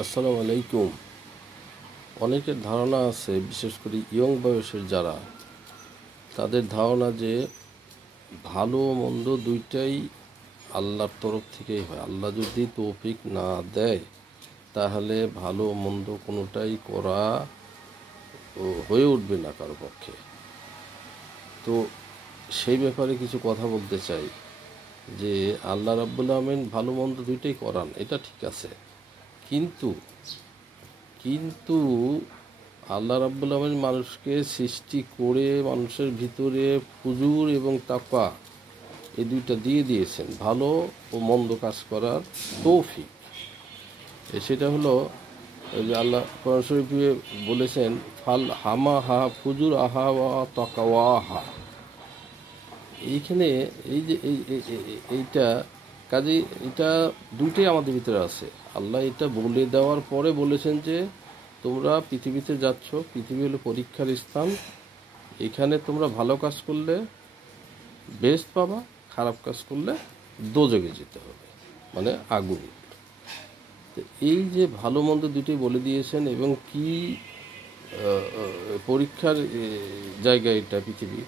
আসসালামু আলাইকুম। অনেকের ধারণা আছে, বিশেষ করে ইয়ং বয়সের যারা, তাদের ধারণা যে ভালো মন্দ দুইটাই আল্লাহর তরফ থেকেই হয়। আল্লাহ যদি তৌফিক না দেয় তাহলে ভালো মন্দ কোনোটাই করা হয়ে উঠবে না কারো পক্ষে। তো সেই ব্যাপারে কিছু কথা বলতে চাই যে আল্লাহ রাব্বুল আমিন ভালো মন্দ দুইটাই করান, এটা ঠিক আছে, কিন্তু কিন্তু আল্লাহ রাব্বুল আমিন মানুষকে সৃষ্টি করে মানুষের ভিতরে ফুজুর এবং তাকওয়া এই দুইটা দিয়ে দিয়েছেন, ভালো ও মন্দ কাজ করার তৌফিক। সেটা হলো ওই যে আল্লাহ কোরআন শরীফে বলেছেন, ফাল হামা হা ফুজুর আহা ওয়া তাকওয়া হা। এইখানে এই যে এইটা কাজে এটা দুইটাই আমাদের ভিতরে আছে। আল্লাহ এটা বলে দেওয়ার পরে বলেছেন যে তোমরা পৃথিবীতে যাচ্ছ, পৃথিবী হলো পরীক্ষার স্থান, এখানে তোমরা ভালো কাজ করলে বেস্ট পাবা, খারাপ কাজ করলে দোজখে যেতে হবে, মানে আগুন। তো এই যে ভালো মন্দ দুটোই বলে দিয়েছেন, এবং কি পরীক্ষার জায়গা এটা পৃথিবী,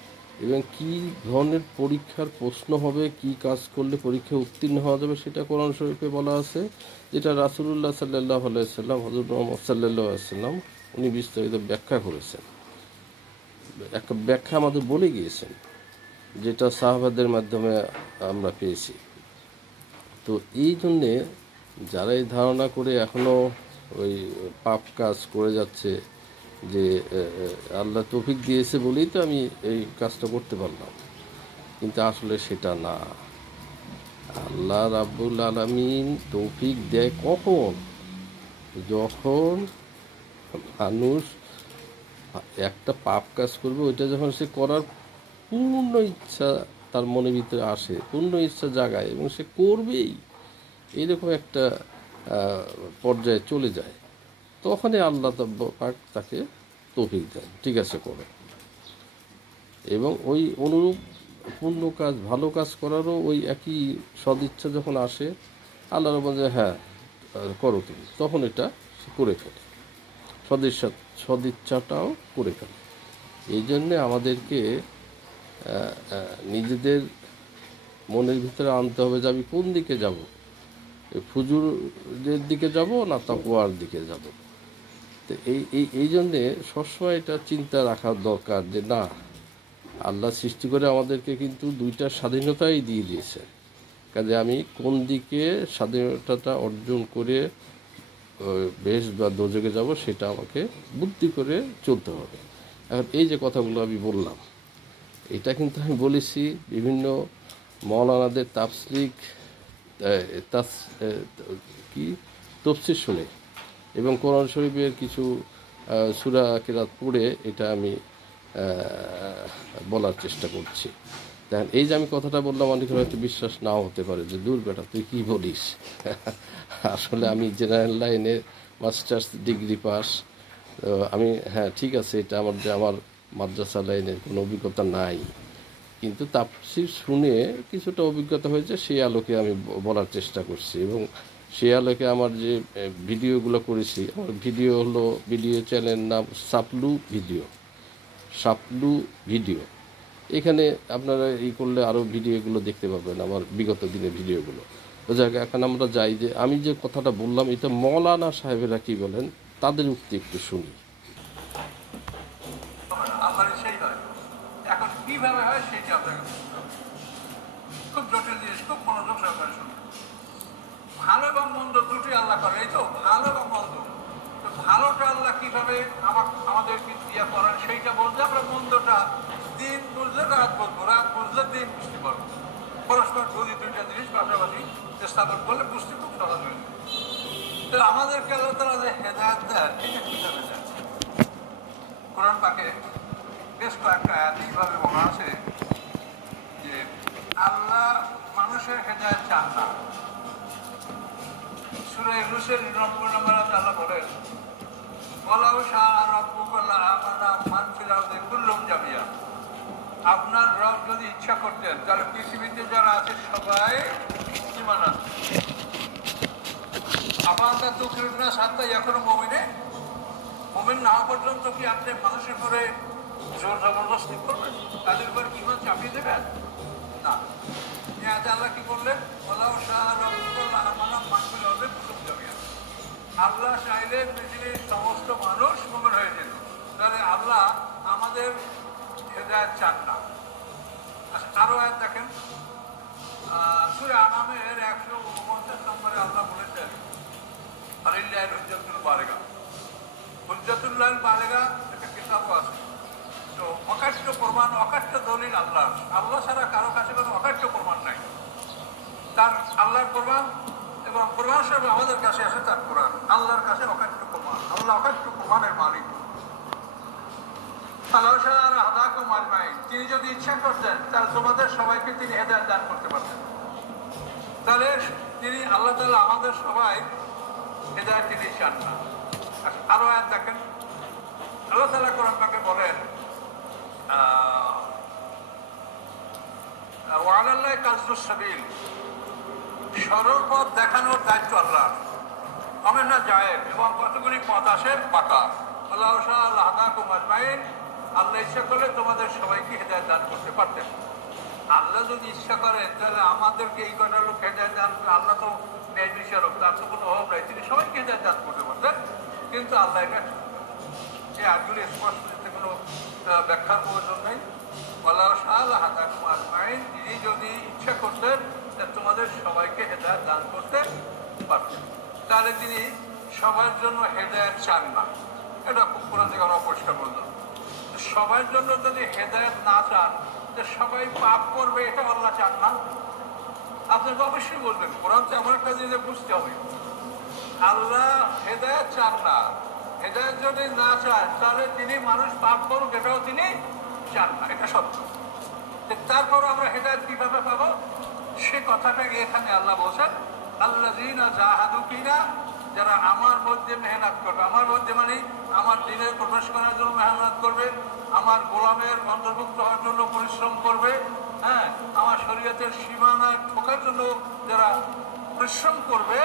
এবং কি ধরনের পরীক্ষার প্রশ্ন হবে, কি কাজ করলে পরীক্ষায় উত্তীর্ণ হওয়া যাবে সেটা কোরআন শরীফে বলা আছে, যেটা রাসূলুল্লাহ সাল্লাল্লাহু আলাইহি সাল্লাম, হযরত মুহাম্মদ সাল্লাল্লাহু আলাইহি সাল্লাম উনি বিস্তারিত ব্যাখ্যা করেছেন, একটা ব্যাখ্যা আমাদের বলে গিয়েছেন, যেটা সাহাবাদের মাধ্যমে আমরা পেয়েছি। তো এই জন্যে যারা এই ধারণা করে এখনও ওই পাপ কাজ করে যাচ্ছে যে আল্লাহ তৌফিক দিয়েছে বলেই তো আমি এই কাজটা করতে পারলাম, কিন্তু আসলে সেটা না। আল্লাহ রাব্বুল আলামিন তৌফিক দেয় কখন? যখন মানুষ একটা পাপ কাজ করবে, ওইটা যখন সে করার পূর্ণ ইচ্ছা তার মনের ভিতরে আসে, পূর্ণ ইচ্ছা জাগায় এবং সে করবেই, এইরকম একটা পর্যায়ে চলে যায়, তখনই আল্লাহ পাক তাকে তৌফিক দেন, ঠিক আছে করো। এবং ওই অনুরূপ পূর্ণ কাজ, ভালো কাজ করারও ওই একই সদিচ্ছা যখন আসে, আল্লাহর বলে হ্যাঁ করো তুমি, তখন এটা করে ফেলে, সদিচ্ছাটাও করে ফেলে। এই জন্যে আমাদেরকে নিজেদের মনের ভিতরে আনতে হবে যে আমি কোন দিকে যাব, ফুজুরের দিকে যাব না তাকওয়ার দিকে যাব। তো এই জন্যে সবসময় এটা চিন্তা রাখার দরকার যে না, আল্লাহ সৃষ্টি করে আমাদেরকে কিন্তু দুইটা স্বাধীনতাই দিয়ে দিয়েছে, কাজে আমি কোন দিকে স্বাধীনতাটা অর্জন করে বেশ বা দোজখে যাব সেটা আমাকে বুদ্ধি করে চলতে হবে। এখন এই যে কথাগুলো আমি বললাম, এটা কিন্তু আমি বলেছি বিভিন্ন মওলানাদের তফসির শুনে, এবং কোরআন শরীফের কিছু সূরা কেরাত পড়ে এটা আমি বলার চেষ্টা করছি। দেখেন, এই যে আমি কথাটা বললাম, অনেকের হয়তো বিশ্বাস নাও হতে পারে যে দূর বেটা তুই কী বলিস। আসলে আমি জেনারেল লাইনে মাস্টার্স ডিগ্রি পাস, আমি হ্যাঁ ঠিক আছে, এটা আমার মাদ্রাসা লাইনের কোনো অভিজ্ঞতা নাই, কিন্তু তাফসীর শুনে কিছুটা অভিজ্ঞতা হয়েছে, সেই আলোকে আমি বলার চেষ্টা করছি। এবং সেই আলোকে আমার যে ভিডিওগুলো করেছি, আমার ভিডিও চ্যানেলের নাম সাপলু ভিডিও। এখানে আপনারা করলে আরও ভিডিওগুলো দেখতে পাবেন, আমার বিগত দিনের ভিডিওগুলো। তো জায়গা এখন আমরা যাই যে আমি যে কথাটা বললাম, এটা মৌলানা সাহেবেরা কী বলেন তাদের উক্তি একটু শুনি। এখন কিভাবে হয় সেটা আপনাকে খুব জটিল জিনিস, খুব মনোযোগ সহকারে শুনুন। ভালো এবং মন্দ দুটি আল্লাহ করে, এই তো ভালো এবং মন্দ। তো ভালোটা আল্লাহ কিভাবে আমাদেরকে দিয়া করেন সেইটা বলতে, আমরা মন্দটা দিন বুঝলে রাত বলবো, রাত বুঝলে দিন বুঝতে পারবো। পরস্পর যদি দুইটা জিনিস পাশাপাশি স্থাপন করলে বুঝতে খুব সহজ হয়ে যায়। তো আমাদেরকে আল্লাহ তারা যে হেদায়েত দেয়, এটা কিভাবে দেয়? কোরআন পাকে বেশ কয়েকটা আয়াত এইভাবে বলা আছে যে আল্লাহ মানুষের হেদায়েত চান না। সূরা ইউনূসের ৯৯ নম্বর আয়াতে আল্লাহ বলেন, ওয়ালাউ শাআ রাব্বুকা লাআমানা মান ফিল আরদি কুল্লুহুম জামিয়া। আপনার রব যদি ইচ্ছা করতেন তাহলে পৃথিবীতে যারা আছে সবাই ঈমান আনবে। আপাতত তুকরিনা সাথে এখনো মমিনে মোমেন না হওয়া পর্যন্ত কি আপনি মানুষের উপরে জোর জবরদস্তি করবেন, তাদের উপর ইমান চাপিয়ে দেবেন? না। আল্লাহ কি বললেন? আল্লাহ চাইলে পৃথিবীর সমস্ত মানুষ মোমেন হয়ে যেত, তাহলে আল্লাহ আমাদের হেদায়েত চান না। আরো এক দেখেন, সূরা আনামের 149 নম্বরে আল্লাহ বলেছেন আলিল্লাহিল হুজ্জাতুল বালিগা। হুজ্জাতুল্লাহ বালিগা একটা কিতাবও আছে। তো অকাট্য প্রমাণ, অকাট্য দলিল আল্লাহ, আল্লাহ ছাড়া কারো কাছে কোনো অকাট্য প্রমাণ নাই। তার আল্লাহর প্রমাণ এবং প্রমাণ হিসেবে আমাদের কাছে আছে তার কোরআন। আল্লাহর কাছে অকাট্য প্রমাণ, আল্লাহ অকাট্য প্রমাণের মালিক। তিনি যদি ইচ্ছা করতেন তাহলে তোমাদের সবাইকে তিনি হেদায়েত দান করতে পারতেন। তাহলে তিনি আল্লাহ তাআলা আমাদের সবাই হেদায়েত তিনি চান না। আরো আয়াত দেখেন, আল্লাহ তাআলা কোরআন পাকে বলেন ওয়ালাল্লাহি কাসদুস সাবিল, সরল পথ দেখানোর দায়িত্ব আল্লাহ। আমার না যায় এবং কতগুলি পথ আসে পাকা। আল্লাহ হাদাকুম আজমাইন, আল্লাহ ইচ্ছা করলে তোমাদের সবাইকে হেদায়েত দান করতে পারতেন। আল্লাহ যদি ইচ্ছা করেন তাহলে আমাদেরকে এই কটা লোক হেদায়েত দান, আল্লাহ তো ন্যায় বিচারক, তার তো কোনো অভাব নাই, তিনি সবাইকে হেদায়েত দান করতে পারতেন। কিন্তু আল্লাহ এটা এই আজগুলি স্পষ্ট দিতে কোনো ব্যাখ্যার প্রয়োজন নেই। আল্লাহ হাদাকুম আজমাইন, তিনি যদি ইচ্ছা করতেন তোমাদের সবাইকে হেদায়েত দান করতে পারতেন। তাহলে তিনি সবার জন্য হেদায়েত চান না, এটা খুব কোরআন থেকে আমরা পরিষ্কার বললাম। সবার জন্য যদি হেদায়েত না চান, সবাই পাপ করবে, এটা আল্লাহ চান না। আপনাকে অবশ্যই বলবেন, কোরআন থেকে আমার একটা জিনিস বুঝতে হবে, আল্লাহ হেদায়েত চান না। হেদায়েত যদি না চান তাহলে তিনি মানুষ পাপ করুক, এটাও তিনি চান না, এটা সত্য। তারপর আমরা হেদায়েত কিভাবে পাবো সে কথাটাকে এখানে আল্লাহ বলছেন, আল্লাযীনা জাহাদু ফীনা, যারা আমার মধ্যে মেহনত করবে। আমার মধ্যে মানে আমার দিনে প্রবেশ করার জন্য মেহনত করবে, আমার গোলামের অন্তর্ভুক্ত হওয়ার জন্য পরিশ্রম করবে, হ্যাঁ, আমার শরীয়তের সীমানা ঠোকার জন্য যারা পরিশ্রম করবে,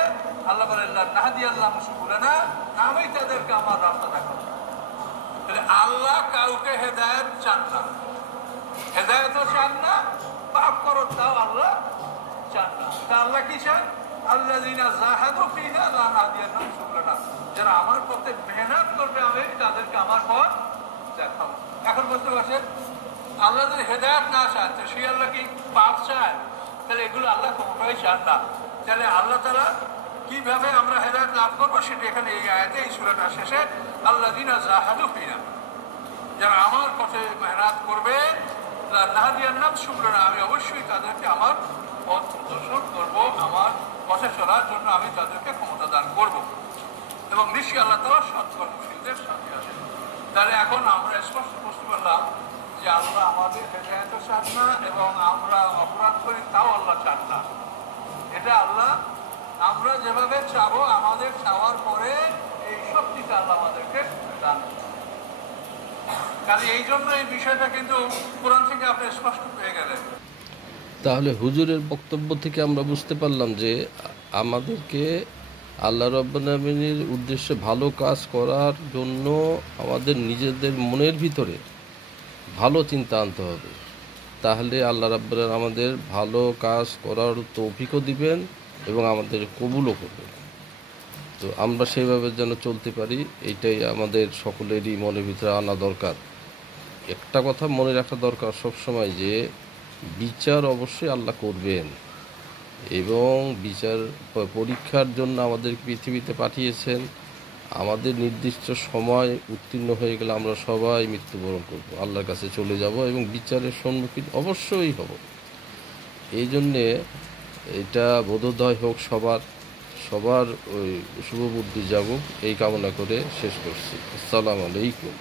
আল্লাহ বলেন নাহদি আল্লাহ মুসুবুলে না, আমি তাদেরকে আমার রাস্তা দেখাবো। তাহলে আল্লাহ কাউকে হেদায়েত চান না, হেদায়েতও চান না, পাপ করো তাও আল্লাহ চান না। তা আল্লাহ কি চান? আল্লাযীনা জাহাদু ফীনা লানাহদিয়ান্নাহুম সুবুলানা, যারা আমার পথে মেহনত করবে আমি তাদেরকে আমার পথ দেখাবো। এখন বুঝতে পারছেন, আল্লাহ যদি হেদায়েত না চান তো সেই আল্লাহ কি পাপ চান? তাহলে এগুলো আল্লাহ কোনোটাই চান না। তাহলে আল্লাহ তাআলা কিভাবে আমরা হেদায়েত লাভ করবো সেটা এখানে এই আয়াতে, এই সূরাটা শেষে আল্লাযীনা জাহাদু ফীনা, যারা আমার পথে মেহনত করবে লানাহদিয়ান্নাহুম সুবুলানা, আমি অবশ্যই তাদেরকে আমার পথ প্রদর্শন করবো, আমার পথে চলার জন্য আমি তাদেরকে ক্ষমতা দান করব। এবং নিশ্চয়ই আল্লাহ তাআলা সৎকর্মশীলদের সাথে আছে। তাহলে এখন আমরা স্পষ্ট বুঝতে পারলাম যে আল্লাহ আমাদের হেদায়েতও চান না এবং আমরা অপরাধ করি তাও আল্লাহ চান না। এটা আল্লাহ আমরা যেভাবে চাবো আমাদের চাওয়ার পরে এই শক্তিটা আল্লাহ আমাদেরকে দান করবে। কাজে এই জন্য এই বিষয়টা কিন্তু কোরআন থেকে আপনি স্পষ্ট পেয়ে গেলেন। তাহলে হুজুরের বক্তব্য থেকে আমরা বুঝতে পারলাম যে আমাদেরকে আল্লাহ রাব্বুল আলামিনের উদ্দেশ্যে ভালো কাজ করার জন্য আমাদের নিজেদের মনের ভিতরে ভালো চিন্তা আনতে হবে। তাহলে আল্লাহ রাব্বুল আলামিন আমাদের ভালো কাজ করার তৌফিকও দিবেন এবং আমাদের কবুলও করবেন। তো আমরা সেইভাবে যেন চলতে পারি, এইটাই আমাদের সকলেরই মনের ভিতরে আনা দরকার। একটা কথা মনে রাখা দরকার সবসময়, যে বিচার অবশ্যই আল্লাহ করবেন এবং বিচার পরীক্ষার জন্য আমাদের পৃথিবীতে পাঠিয়েছেন। আমাদের নির্দিষ্ট সময় উত্তীর্ণ হয়ে গেলে আমরা সবাই মৃত্যুবরণ করব, আল্লাহর কাছে চলে যাব এবং বিচারের সম্মুখীন অবশ্যই হব। এই জন্যে এটা বোধোদয় হোক সবার ওই শুভবুদ্ধি জাগুক, এই কামনা করে শেষ করছি। আসসালামু আলাইকুম।